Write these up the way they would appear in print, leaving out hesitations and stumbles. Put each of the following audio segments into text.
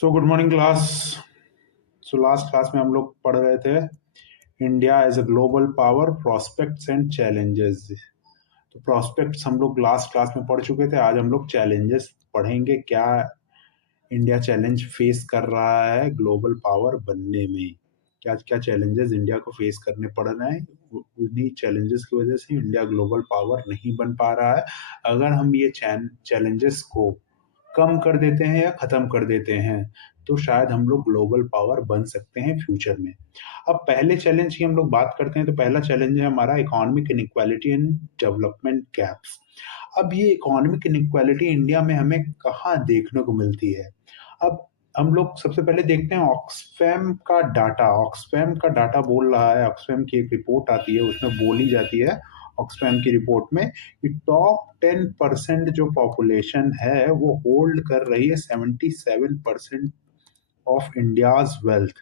सो good morning class. So last class में हम लोग पढ़ रहे थे India as a global power, prospects and challenges. तो प्रोस्पेक्ट्स हम लोग लास्ट क्लास में पढ़ चुके थे। आज हम लोग चैलेंजेस पढ़ेंगे। क्या इंडिया चैलेंज फेस कर रहा है ग्लोबल पावर बनने में, क्या क्या चैलेंजेस इंडिया को फेस करने पड़ रहे हैं। उन्हीं चैलेंजेस की वजह से इंडिया ग्लोबल पावर नहीं बन पा रहा है। अगर हम ये चैलेंजेस को कम कर देते हैं या खत्म कर देते हैं तो शायद हम लोग ग्लोबल पावर बन सकते हैं फ्यूचर में। अब पहले चैलेंज की हम लोग बात करते हैं तो पहला चैलेंज है हमारा economic inequality and development gaps. अब ये इकोनॉमिक इनइक्वालिटी इंडिया में हमें कहाँ देखने को मिलती है। अब हम लोग सबसे पहले देखते हैं ऑक्सफैम का डाटा। ऑक्सफैम का डाटा बोल रहा है, ऑक्सफैम की एक रिपोर्ट आती है उसमें बोली जाती है ऑक्सफैम की रिपोर्ट में कि टॉप 10% जो पॉपुलेशन है वो होल्ड कर रही है 77% ऑफ इंडियाज वेल्थ।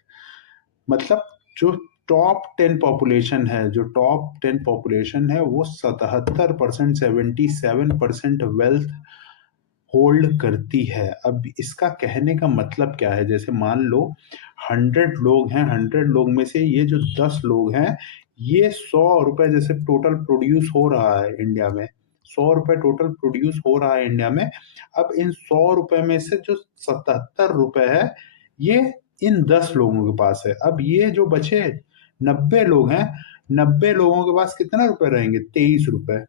मतलब जो टॉप 10 पॉपुलेशन है वो 77%, 77% वेल्थ होल्ड करती है। अब इसका कहने का मतलब क्या है, जैसे मान लो 100 लोग हैं, 100 लोग में से ये जो 10 लोग हैं ये 100 रुपए जैसे टोटल प्रोड्यूस हो रहा है इंडिया में, 100 रुपए टोटल प्रोड्यूस हो रहा है इंडिया में। अब इन 100 रुपए में से जो 77 रुपए है ये इन 10 लोगों के पास है। अब ये जो बचे 90 लोग हैं, 90 लोगों के पास कितना रुपए रहेंगे? 23 रुपए।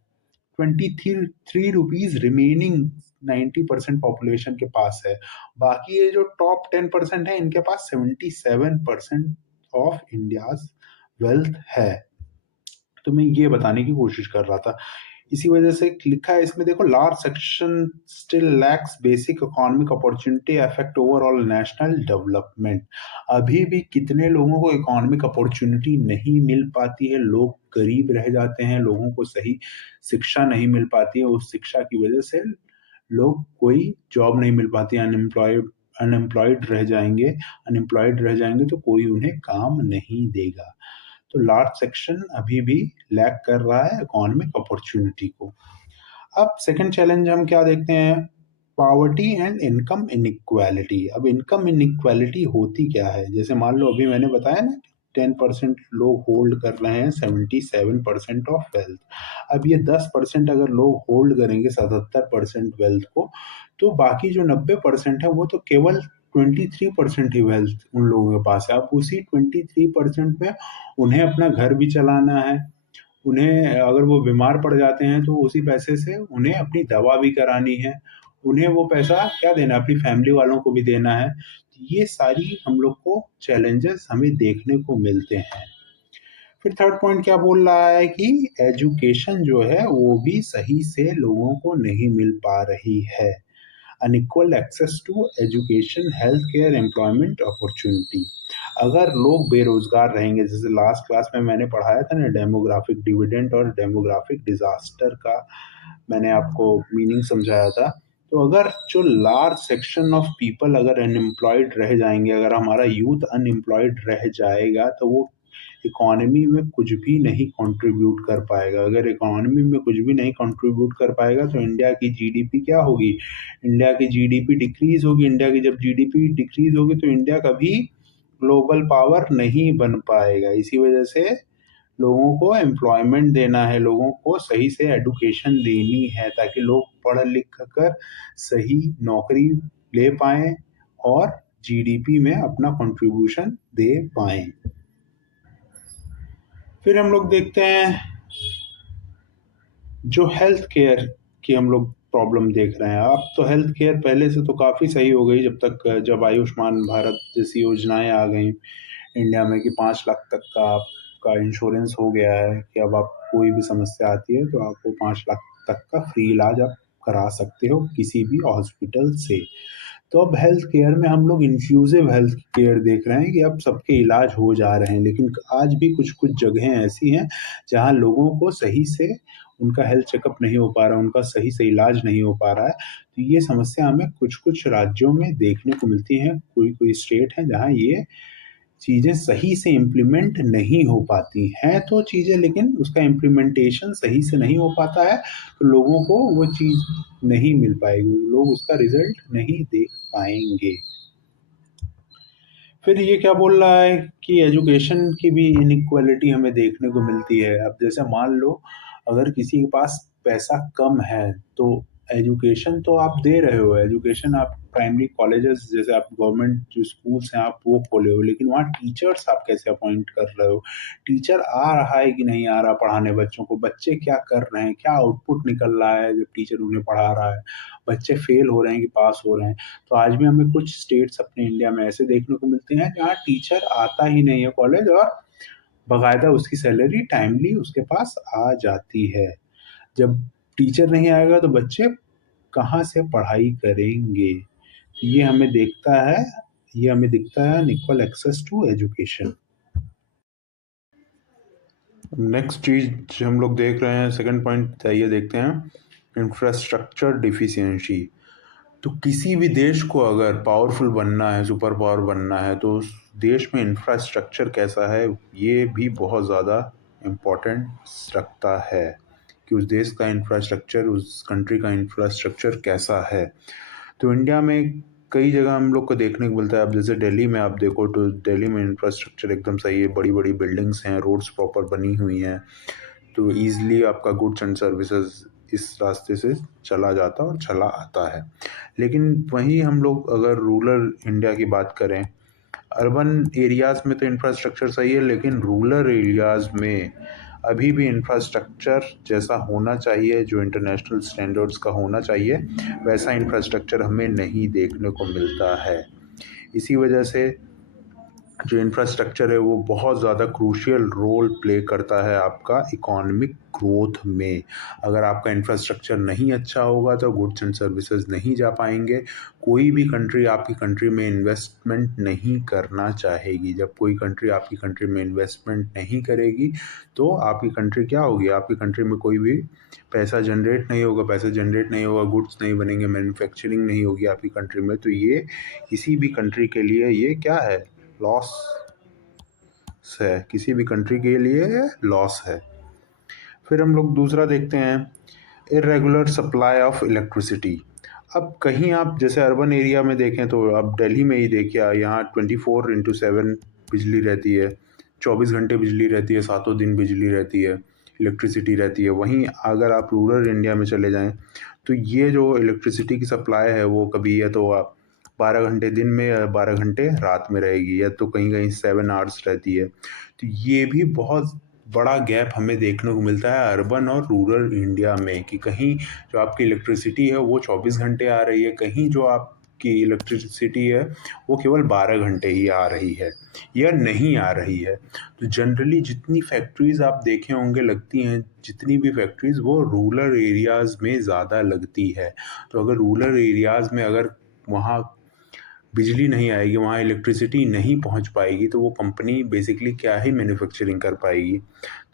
23 रुपीज रिमेनिंग 90% पॉपुलेशन के पास है। बाकी ये जो टॉप 10% है इनके पास 77% ऑफ इंडियाज वेल्थ है। तो मैं ये बताने की कोशिश कर रहा था। इसी वजह से लिखा है इसमें, देखो, large section still lakhs basic economic opportunity affect overall national development. अभी भी कितने लोगों को इकोनॉमिक अपॉर्चुनिटी नहीं मिल पाती है, लोग गरीब रह जाते हैं, लोगों को सही शिक्षा नहीं मिल पाती है, उस शिक्षा की वजह से लोग कोई जॉब नहीं मिल पाती, अनएम्प्लॉयड रह जाएंगे तो कोई उन्हें काम नहीं देगा। तो लार्ज सेक्शन अभी भी लैक कर रहा है इकोनॉमिक अपॉर्चुनिटी को। अब सेकंड चैलेंज हम क्या देखते हैं, पॉवर्टी एंड इनकम इनइक्वालिटी। अब इनकम इनइक्वालिटी होती क्या है, जैसे मान लो अभी मैंने बताया ना 10% लोग होल्ड कर रहे हैं 77% ऑफ वेल्थ। अब ये 10% अगर लोग होल्ड करेंगे 77% वेल्थ को, तो बाकी जो 90% है वो तो केवल 23% ही वेल्थ उन लोगों के पास है। अब उसी 23% में उन्हें अपना घर भी चलाना है, उन्हें अगर वो बीमार पड़ जाते हैं तो उसी पैसे से उन्हें अपनी दवा भी करानी है, उन्हें वो पैसा क्या देना है, अपनी फैमिली वालों को भी देना है। ये सारी हम लोग को चैलेंजेस हमें देखने को मिलते हैं। फिर थर्ड पॉइंट क्या बोल रहा है कि एजुकेशन जो है वो भी सही से लोगों को नहीं मिल पा रही है। Unequal access to education, health care, employment opportunity. अगर लोग बेरोजगार रहेंगे, जैसे लास्ट क्लास में मैंने पढ़ाया था ना डेमोग्राफिक डिविडेंड और डेमोग्राफिक डिजास्टर का मैंने आपको मीनिंग समझाया था। तो अगर जो लार्ज सेक्शन ऑफ पीपल अगर अनएम्प्लॉयड रह जाएंगे, अगर हमारा यूथ अनएम्प्लॉयड रह जाएगा तो वो इकोनॉमी में कुछ भी नहीं कंट्रीब्यूट कर पाएगा। अगर इकोनॉमी में कुछ भी नहीं कंट्रीब्यूट कर पाएगा तो इंडिया की जीडीपी क्या होगी? इंडिया की जीडीपी डिक्रीज होगी। इंडिया की जब जीडीपी डिक्रीज होगी तो इंडिया कभी ग्लोबल पावर नहीं बन पाएगा। इसी वजह से लोगों को एम्प्लॉयमेंट देना है, लोगों को सही से एडुकेशन देनी है ताकि लोग पढ़ लिख कर सही नौकरी ले पाएं और जीडीपी में अपना कंट्रीब्यूशन दे पाएं। फिर हम लोग देखते हैं जो हेल्थ केयर की हम लोग प्रॉब्लम देख रहे हैं। अब तो हेल्थ केयर पहले से तो काफ़ी सही हो गई, जब आयुष्मान भारत जैसी योजनाएं आ गई इंडिया में कि 5 लाख तक का आपका इंश्योरेंस हो गया है कि अब आप कोई भी समस्या आती है तो आपको 5 लाख तक का फ्री इलाज आप करा सकते हो किसी भी हॉस्पिटल से। तो अब हेल्थ केयर में हम लोग इंक्लूसिव हेल्थ केयर देख रहे हैं कि अब सबके इलाज हो जा रहे हैं, लेकिन आज भी कुछ कुछ जगहें ऐसी हैं जहां लोगों को सही से उनका हेल्थ चेकअप नहीं हो पा रहा, उनका सही से इलाज नहीं हो पा रहा है। तो ये समस्या हमें कुछ कुछ राज्यों में देखने को मिलती है। कोई कोई स्टेट है जहाँ ये चीज़ें सही से इम्प्लीमेंट नहीं हो पाती हैं तो चीज़ें, लेकिन उसका इम्प्लीमेंटेशन सही से नहीं हो पाता है तो लोगों को वो चीज़ नहीं मिल पाएगी, लोग उसका रिजल्ट नहीं देख पाएंगे। फिर ये क्या बोल रहा है कि एजुकेशन की भी इनइक्वालिटी हमें देखने को मिलती है। अब जैसे मान लो अगर किसी के पास पैसा कम है तो एजुकेशन तो आप दे रहे हो, एजुकेशन आप प्राइमरी कॉलेजेस जैसे आप गवर्नमेंट जो स्कूल्स हैं आप वो खोले हो, लेकिन वहाँ टीचर्स आप कैसे अपॉइंट कर रहे हो? टीचर आ रहा है कि नहीं आ रहा पढ़ाने बच्चों को? बच्चे क्या कर रहे हैं, क्या आउटपुट निकल रहा है जब टीचर उन्हें पढ़ा रहा है? बच्चे फेल हो रहे हैं कि पास हो रहे हैं? तो आज भी हमें कुछ स्टेट्स अपने इंडिया में ऐसे देखने को मिलते हैं जहाँ टीचर आता ही नहीं है कॉलेज, और बाकायदा उसकी सैलरी टाइमली उसके पास आ जाती है। जब टीचर नहीं आएगा तो बच्चे कहाँ से पढ़ाई करेंगे? ये हमें दिखता है unequal access to education. Next चीज हम लोग देख रहे हैं, सेकंड पॉइंट ये देखते हैं, इंफ्रास्ट्रक्चर डिफिशियंसी। तो किसी भी देश को अगर पावरफुल बनना है, सुपर पावर बनना है, तो उस देश में इंफ्रास्ट्रक्चर कैसा है ये भी बहुत ज़्यादा इम्पोर्टेंस रखता है कि उस देश का इंफ्रास्ट्रक्चर, उस कंट्री का इंफ्रास्ट्रक्चर कैसा है। तो इंडिया में कई जगह हम लोग को देखने को मिलता है। अब जैसे दिल्ली में आप देखो तो दिल्ली में इंफ्रास्ट्रक्चर एकदम सही है, बड़ी बड़ी बिल्डिंग्स हैं, रोड्स प्रॉपर बनी हुई हैं, तो ईज़िली आपका गुड्स एंड सर्विसेज इस रास्ते से चला जाता और चला आता है। लेकिन वहीं हम लोग अगर रूरल इंडिया की बात करें, अर्बन एरियाज़ में तो इंफ्रास्ट्रक्चर सही है, लेकिन रूरल एरियाज़ में अभी भी इंफ्रास्ट्रक्चर जैसा होना चाहिए, जो इंटरनेशनल स्टैंडर्ड्स का होना चाहिए, वैसा इंफ्रास्ट्रक्चर हमें नहीं देखने को मिलता है। इसी वजह से जो इंफ्रास्ट्रक्चर है वो बहुत ज़्यादा क्रूशियल रोल प्ले करता है आपका इकोनॉमिक ग्रोथ में। अगर आपका इंफ्रास्ट्रक्चर नहीं अच्छा होगा तो गुड्स एंड सर्विसेज नहीं जा पाएंगे। कोई भी कंट्री आपकी कंट्री में इन्वेस्टमेंट नहीं करना चाहेगी। जब कोई कंट्री आपकी कंट्री में इन्वेस्टमेंट नहीं करेगी तो आपकी कंट्री क्या होगी? आपकी कंट्री में कोई भी पैसा जनरेट नहीं होगा, पैसा जनरेट नहीं होगा, गुड्स नहीं बनेंगे, मैन्युफैक्चरिंग नहीं होगी आपकी कंट्री में, तो ये किसी भी कंट्री के लिए ये क्या है? लॉस है। किसी भी कंट्री के लिए लॉस है। फिर हम लोग दूसरा देखते हैं, इरेगुलर सप्लाई ऑफ इलेक्ट्रिसिटी। अब कहीं आप जैसे अर्बन एरिया में देखें तो अब दिल्ली में ही देखिए, यहाँ 24/7 बिजली रहती है, 24 घंटे बिजली रहती है, सातों दिन बिजली रहती है, इलेक्ट्रिसिटी रहती है। वहीं अगर आप रूरल इंडिया में चले जाएं तो ये जो इलेक्ट्रिसिटी की सप्लाई है वो कभी या तो आप 12 घंटे दिन में या 12 घंटे रात में रहेगी, या तो कहीं कहीं 7 आवर्स रहती है। तो ये भी बहुत बड़ा गैप हमें देखने को मिलता है अर्बन और रूरल इंडिया में, कि कहीं जो आपकी इलेक्ट्रिसिटी है वो 24 घंटे आ रही है, कहीं जो आपकी इलेक्ट्रिसिटी है वो केवल 12 घंटे ही आ रही है या नहीं आ रही है। तो जनरली जितनी फैक्ट्रीज आप देखे होंगे लगती हैं, जितनी भी फैक्ट्रीज वो रूरल एरियाज़ में ज़्यादा लगती है। तो अगर रूरल एरियाज़ में अगर वहाँ बिजली नहीं आएगी, वहाँ इलेक्ट्रिसिटी नहीं पहुँच पाएगी, तो वो कंपनी बेसिकली क्या ही मैन्युफैक्चरिंग कर पाएगी।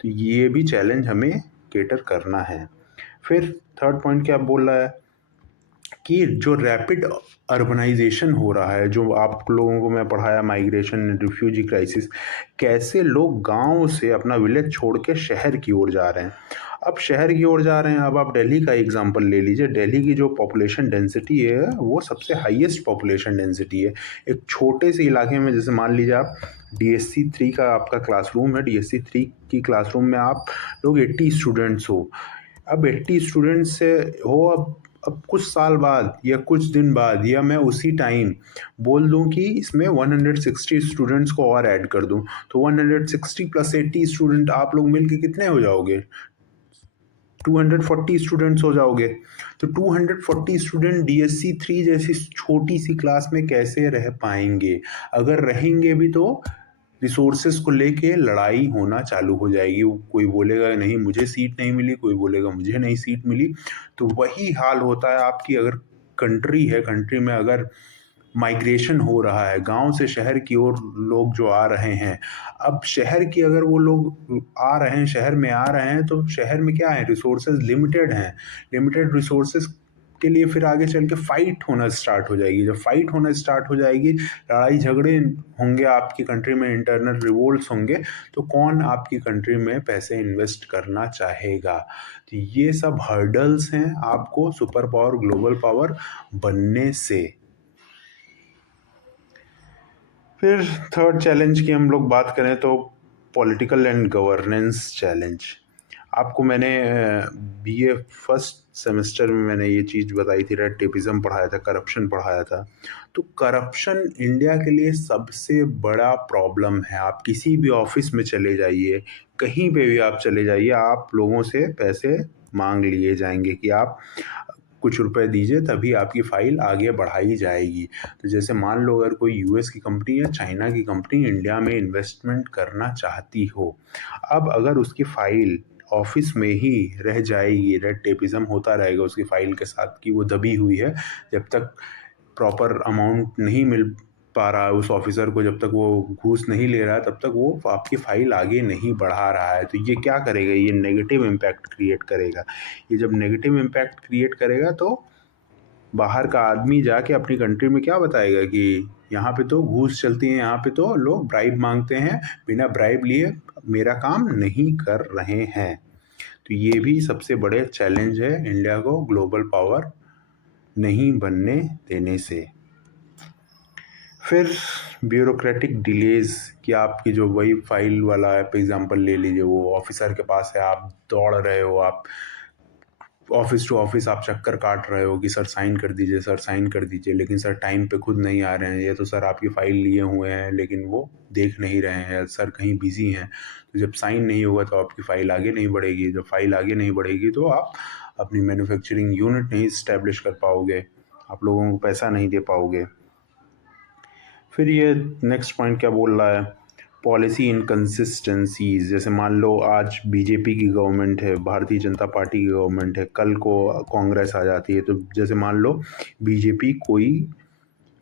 तो ये भी चैलेंज हमें कैटर करना है। फिर थर्ड पॉइंट क्या बोल रहा है कि जो रैपिड अर्बनाइजेशन हो रहा है, जो आप लोगों को मैं पढ़ाया, माइग्रेशन, रिफ्यूजी क्राइसिस, कैसे लोग गांव से अपना विलेज छोड़ के शहर की ओर जा रहे हैं। अब शहर की ओर जा रहे हैं, अब आप दिल्ली का एग्जांपल ले लीजिए। दिल्ली की जो पॉपुलेशन डेंसिटी है वो सबसे हाईएस्ट पॉपुलेशन डेंसिटी है। एक छोटे से इलाके में, जैसे मान लीजिए आप DSC 3 का आपका क्लासरूम है, DSC 3 की क्लासरूम में आप लोग 80 स्टूडेंट्स हो। अब 80 स्टूडेंट्स से हो, अब कुछ साल बाद या कुछ दिन बाद या मैं उसी टाइम बोल दूं कि इसमें 160 स्टूडेंट्स को और ऐड कर दूं, तो 160 प्लस 80 स्टूडेंट आप लोग मिलके कितने हो जाओगे? 240 स्टूडेंट्स हो जाओगे। तो 240 स्टूडेंट DSC 3 जैसी छोटी सी क्लास में कैसे रह पाएंगे? अगर रहेंगे भी तो रिसोर्सेज को लेके लड़ाई होना चालू हो जाएगी। कोई बोलेगा नहीं मुझे सीट नहीं मिली, कोई बोलेगा मुझे नहीं सीट मिली। तो वही हाल होता है आपकी अगर कंट्री है, कंट्री में अगर माइग्रेशन हो रहा है, गांव से शहर की ओर लोग जो आ रहे हैं। अब शहर की अगर वो लोग आ रहे हैं, शहर में आ रहे हैं, तो शहर में क्या है? रिसोर्सेज लिमिटेड हैं। लिमिटेड रिसोर्सेज के लिए फिर आगे चल के फाइट होना स्टार्ट हो जाएगी। जब फाइट होना स्टार्ट हो जाएगी, लड़ाई झगड़े होंगे, आपकी कंट्री में इंटरनल रिवोल्ट्स होंगे, तो कौन आपकी कंट्री में पैसे इन्वेस्ट करना चाहेगा? तो ये सब हर्डल्स हैं आपको सुपर पावर, ग्लोबल पावर बनने से। फिर थर्ड चैलेंज की हम लोग बात करें तो पॉलिटिकल एंड गवर्नेंस चैलेंज। आपको मैंने बीए फर्स्ट सेमेस्टर में मैंने ये चीज़ बताई थी, रेड टेपिज्म पढ़ाया था, करप्शन पढ़ाया था। तो करप्शन इंडिया के लिए सबसे बड़ा प्रॉब्लम है। आप किसी भी ऑफिस में चले जाइए, कहीं पे भी आप चले जाइए, आप लोगों से पैसे मांग लिए जाएंगे कि आप कुछ रुपए दीजिए तभी आपकी फाइल आगे बढ़ाई जाएगी। तो जैसे मान लो अगर कोई यूएस की कंपनी या चाइना की कंपनी इंडिया में इन्वेस्टमेंट करना चाहती हो, अब अगर उसकी फाइल ऑफिस में ही रह जाएगी, रेड टेपिज्म होता रहेगा उसकी फाइल के साथ कि वो दबी हुई है, जब तक प्रॉपर अमाउंट नहीं मिल पा रहा है उस ऑफिसर को, जब तक वो घूस नहीं ले रहा है तब तक वो आपकी फाइल आगे नहीं बढ़ा रहा है, तो ये क्या करेगा, ये नेगेटिव इम्पैक्ट क्रिएट करेगा। ये जब नेगेटिव इम्पैक्ट क्रिएट करेगा तो बाहर का आदमी जाके अपनी कंट्री में क्या बताएगा कि यहाँ पे तो घूस चलती है, यहाँ पे तो लोग ब्राइब मांगते हैं, बिना ब्राइब लिए मेरा काम नहीं कर रहे हैं। तो ये भी सबसे बड़े चैलेंज है इंडिया को ग्लोबल पावर नहीं बनने देने से। फिर ब्यूरोक्रेटिक डिलेज, कि आपकी जो वही फाइल वाला आप एग्जांपल ले लीजिए, वो ऑफिसर के पास है, आप दौड़ रहे हो, आप ऑफिस टू ऑफिस आप चक्कर काट रहे हो कि सर साइन कर दीजिए, सर साइन कर दीजिए, लेकिन सर टाइम पे खुद नहीं आ रहे हैं, ये तो सर आपकी फ़ाइल लिए हुए हैं लेकिन वो देख नहीं रहे हैं, सर कहीं बिज़ी हैं। तो जब साइन नहीं होगा तो आपकी फ़ाइल आगे नहीं बढ़ेगी, जब फ़ाइल आगे नहीं बढ़ेगी तो आप अपनी मैन्युफैक्चरिंग यूनिट नहीं इस्टेब्लिश कर पाओगे, आप लोगों को पैसा नहीं दे पाओगे। फिर ये नेक्स्ट पॉइंट क्या बोल रहा है, पॉलिसी इनकन्सिस्टेंसीज। जैसे मान लो आज बीजेपी की गवर्नमेंट है, भारतीय जनता पार्टी की गवर्नमेंट है, कल को कांग्रेस आ जाती है, तो जैसे मान लो बीजेपी कोई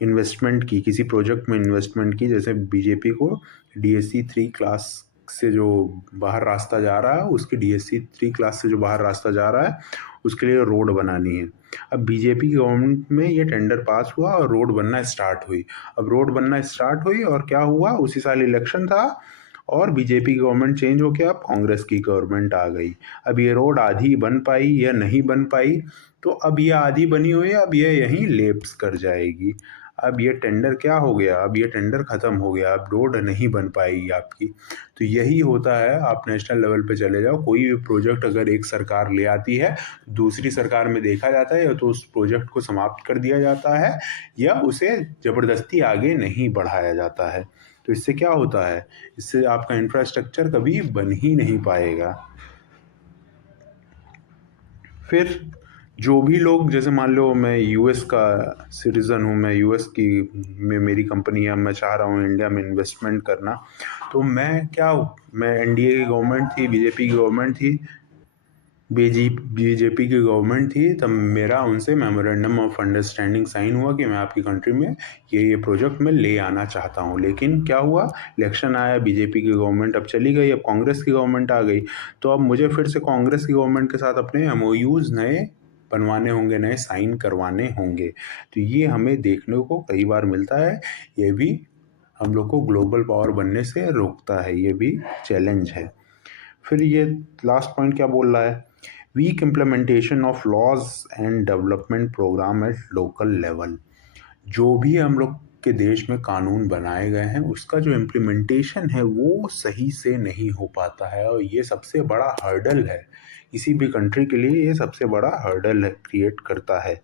इन्वेस्टमेंट की, किसी प्रोजेक्ट में इन्वेस्टमेंट की, जैसे बीजेपी को डीएससी 3 क्लास से जो बाहर रास्ता जा रहा है, उसकी डीएससी 3 क्लास से जो बाहर रास्ता जा रहा है उसके लिए रोड बनानी है। अब बीजेपी की गवर्नमेंट में ये टेंडर पास हुआ और रोड बनना स्टार्ट हुई। अब रोड बनना स्टार्ट हुई और क्या हुआ, उसी साल इलेक्शन था और बीजेपी की गवर्नमेंट चेंज होकर अब कांग्रेस की गवर्नमेंट आ गई। अब ये रोड आधी बन पाई या नहीं बन पाई, तो अब ये आधी बनी हुई है, अब ये यहीं लेप्स कर जाएगी। अब ये टेंडर क्या हो गया, अब ये टेंडर ख़त्म हो गया, अब रोड नहीं बन पाएगी आपकी। तो यही होता है, आप नेशनल लेवल पे चले जाओ, कोई भी प्रोजेक्ट अगर एक सरकार ले आती है, दूसरी सरकार में देखा जाता है या तो उस प्रोजेक्ट को समाप्त कर दिया जाता है या उसे ज़बरदस्ती आगे नहीं बढ़ाया जाता है। तो इससे क्या होता है, इससे आपका इंफ्रास्ट्रक्चर कभी बन ही नहीं पाएगा। फिर जो भी लोग, जैसे मान लो मैं यूएस का सिटीज़न हूँ, मैं यूएस की में मेरी कंपनी है, मैं चाह रहा हूँ इंडिया में इन्वेस्टमेंट करना, तो मैं क्या, मैं एनडीए की गवर्नमेंट थी, बीजेपी की गवर्नमेंट थी, बीजेपी की गवर्नमेंट थी, तब मेरा उनसे मेमोरेंडम ऑफ अंडरस्टैंडिंग साइन हुआ कि मैं आपकी कंट्री में ये प्रोजेक्ट में ले आना चाहता हूँ। लेकिन क्या हुआ, इलेक्शन आया, बीजेपी की गवर्नमेंट अब चली गई, अब कांग्रेस की गवर्नमेंट आ गई, तो अब मुझे फिर से कांग्रेस की गवर्नमेंट के साथ अपने एमओयूज नए बनवाने होंगे, नए साइन करवाने होंगे। तो ये हमें देखने को कई बार मिलता है, ये भी हम लोग को ग्लोबल पावर बनने से रोकता है, ये भी चैलेंज है। फिर ये लास्ट पॉइंट क्या बोल रहा है, weak implementation of laws and development program at local level. जो भी हम लोग के देश में कानून बनाए गए हैं उसका जो इम्प्लीमेंटेशन है वो सही से नहीं हो पाता है, और ये सबसे बड़ा हर्डल है किसी भी कंट्री के लिए, ये सबसे बड़ा हर्डल क्रिएट करता है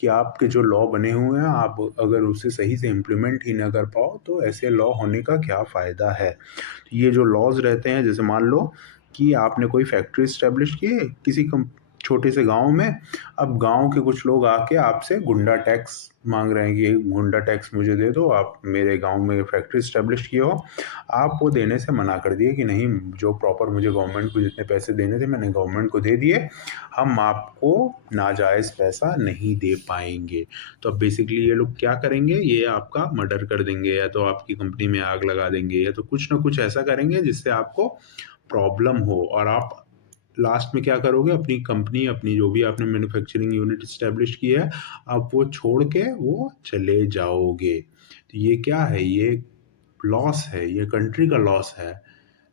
कि आपके जो लॉ बने हुए हैं आप अगर उसे सही से इम्प्लीमेंट ही ना कर पाओ तो ऐसे लॉ होने का क्या फ़ायदा है। तो ये जो लॉज रहते हैं, जैसे मान लो कि आपने कोई फैक्ट्री इस्टेब्लिश की है किसी छोटे से गांव में, अब गांव के कुछ लोग आके आपसे गुंडा टैक्स मांग रहे हैं कि गुंडा टैक्स मुझे दे दो, आप मेरे गांव में फैक्ट्री इस्टेब्लिश किए हो। आप वो देने से मना कर दिए कि नहीं, जो प्रॉपर मुझे गवर्नमेंट को जितने पैसे देने थे मैंने गवर्नमेंट को दे दिए, हम आपको नाजायज़ पैसा नहीं दे पाएंगे। तो अब बेसिकली ये लोग क्या करेंगे, ये आपका मर्डर कर देंगे या तो आपकी कंपनी में आग लगा देंगे या तो कुछ ना कुछ ऐसा करेंगे जिससे आपको प्रॉब्लम हो, और आप लास्ट में क्या करोगे, अपनी कंपनी, अपनी जो भी आपने मैन्युफैक्चरिंग यूनिट इस्टेब्लिश की है, आप वो छोड़ के वो चले जाओगे। तो ये क्या है, ये लॉस है, ये कंट्री का लॉस है।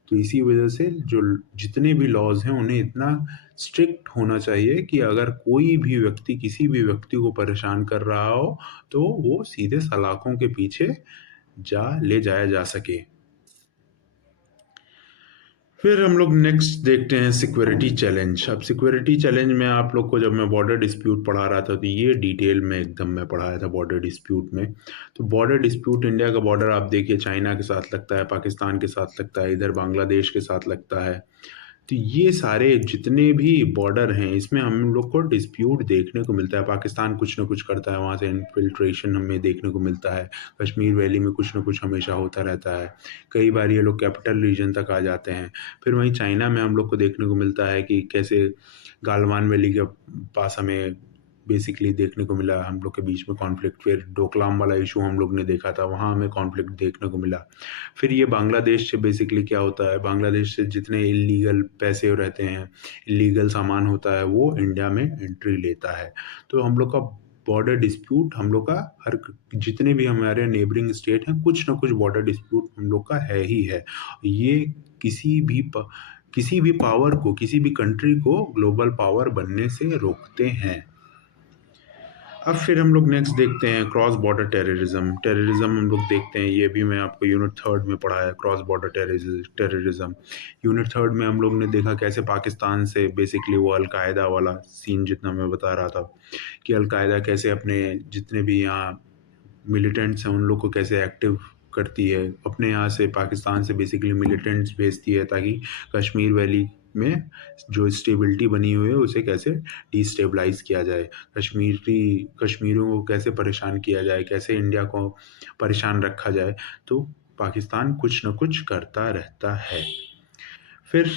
तो इसी वजह से जो जितने भी लॉज हैं उन्हें इतना स्ट्रिक्ट होना चाहिए कि अगर कोई भी व्यक्ति किसी भी व्यक्ति को परेशान कर रहा हो तो वो सीधे सलाखों के पीछे ले जाया जा सके। फिर हम लोग नेक्स्ट देखते हैं सिक्योरिटी चैलेंज। अब सिक्योरिटी चैलेंज में आप लोग को जब मैं बॉर्डर डिस्प्यूट पढ़ा रहा था तो ये डिटेल में एकदम मैं पढ़ाया था बॉर्डर डिस्प्यूट में। तो बॉर्डर डिस्प्यूट, इंडिया का बॉर्डर आप देखिए चाइना के साथ लगता है, पाकिस्तान के साथ लगता है, इधर बांग्लादेश के साथ लगता है। तो ये सारे जितने भी बॉर्डर हैं इसमें हम लोग को डिस्प्यूट देखने को मिलता है। पाकिस्तान कुछ ना कुछ करता है, वहाँ से इन्फिल्ट्रेशन हमें देखने को मिलता है। कश्मीर वैली में कुछ ना कुछ हमेशा होता रहता है। कई बार ये लोग कैपिटल रीजन तक आ जाते हैं। फिर वहीं चाइना में हम लोग को देखने को मिलता है कि कैसे गालवान वैली के पास हमें बेसिकली देखने को मिला हम लोग के बीच में कॉन्फ्लिक्ट। फिर डोकलाम वाला इशू हम लोग ने देखा था, वहाँ हमें कॉन्फ्लिक्ट देखने को मिला। फिर ये बांग्लादेश से बेसिकली क्या होता है, बांग्लादेश से जितने इलीगल पैसे रहते हैं, इलीगल सामान होता है, वो इंडिया में एंट्री लेता है। तो हम लोग का बॉर्डर डिस्प्यूट हम लोग का हर जितने भी हमारे नेबरिंग स्टेट हैं, कुछ ना कुछ बॉर्डर डिस्प्यूट हम लोग का है ही है। ये किसी भी पावर को, किसी भी कंट्री को ग्लोबल पावर बनने से रोकते हैं। अब फिर हम लोग नेक्स्ट देखते हैं क्रॉस बॉर्डर टेररिज्म। टेररिज्म हम लोग देखते हैं, ये भी मैं आपको यूनिट थर्ड में पढ़ाया है, cross border terrorism. Unit third में हम लोग ने देखा कैसे पाकिस्तान से बेसिकली वो अलकायदा वाला सीन जितना मैं बता रहा था कि अलकायदा कैसे अपने जितने भी यहाँ मिलिटेंट्स हैं उन लोग को कैसे एक्टिव करती है, अपने यहाँ से पाकिस्तान से बेसिकली मिलिटेंट्स भेजती है ताकि कश्मीर वैली में जो स्टेबिलिटी बनी हुई है उसे कैसे डिस्टेबलाइज किया जाए, कश्मीरियों को कैसे परेशान किया जाए, कैसे इंडिया को परेशान रखा जाए। तो पाकिस्तान कुछ न कुछ करता रहता है। फिर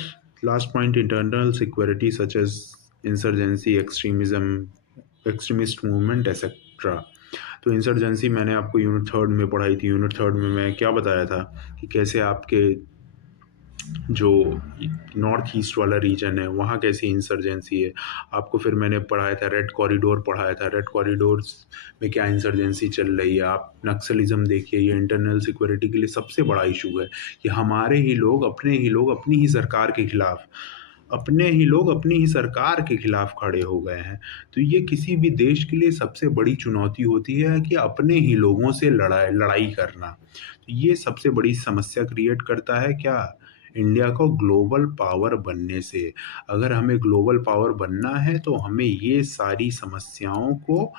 last point, internal security such as insurgency, extremist movement etcetera. तो इंसर्जेंसी मैंने आपको यूनिट थर्ड में पढ़ाई थी। यूनिट थर्ड में मैं क्या बताया था कि कैसे आपके जो नॉर्थ ईस्ट वाला रीजन है वहाँ कैसी इंसर्जेंसी है। आपको फिर मैंने पढ़ाया था रेड कॉरिडोर पढ़ाया था, रेड कॉरिडोर्स में क्या इंसर्जेंसी चल रही है। आप नक्सलिज्म देखिए, ये इंटरनल सिक्योरिटी के लिए सबसे बड़ा इशू है कि हमारे ही लोग अपने ही लोग अपनी ही सरकार के खिलाफ, अपने ही लोग अपनी ही सरकार के खिलाफ खड़े हो गए हैं। तो ये किसी भी देश के लिए सबसे बड़ी चुनौती होती है कि अपने ही लोगों से लड़ाई करना। तो ये सबसे बड़ी समस्या क्रिएट करता है क्या, इंडिया को ग्लोबल पावर बनने से। अगर हमें ग्लोबल पावर बनना है तो हमें ये सारी समस्याओं को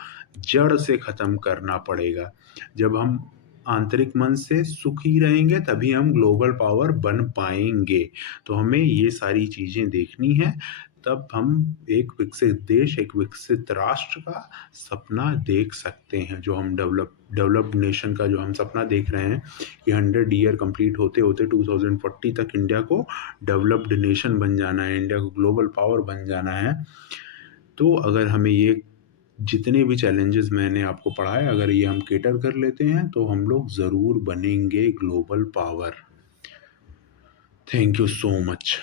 जड़ से ख़त्म करना पड़ेगा। जब हम आंतरिक मन से सुखी रहेंगे तभी हम ग्लोबल पावर बन पाएंगे। तो हमें ये सारी चीज़ें देखनी है, तब हम एक विकसित देश, एक विकसित राष्ट्र का सपना देख सकते हैं। जो हम डेवलप्ड नेशन का जो हम सपना देख रहे हैं कि 100 ईयर कंप्लीट होते होते 2040 तक इंडिया को डेवलप्ड नेशन बन जाना है, इंडिया को ग्लोबल पावर बन जाना है। तो अगर हमें ये जितने भी चैलेंजेस मैंने आपको पढ़ाए, अगर ये हम केटर कर लेते हैं तो हम लोग ज़रूर बनेंगे global power. Thank you so much.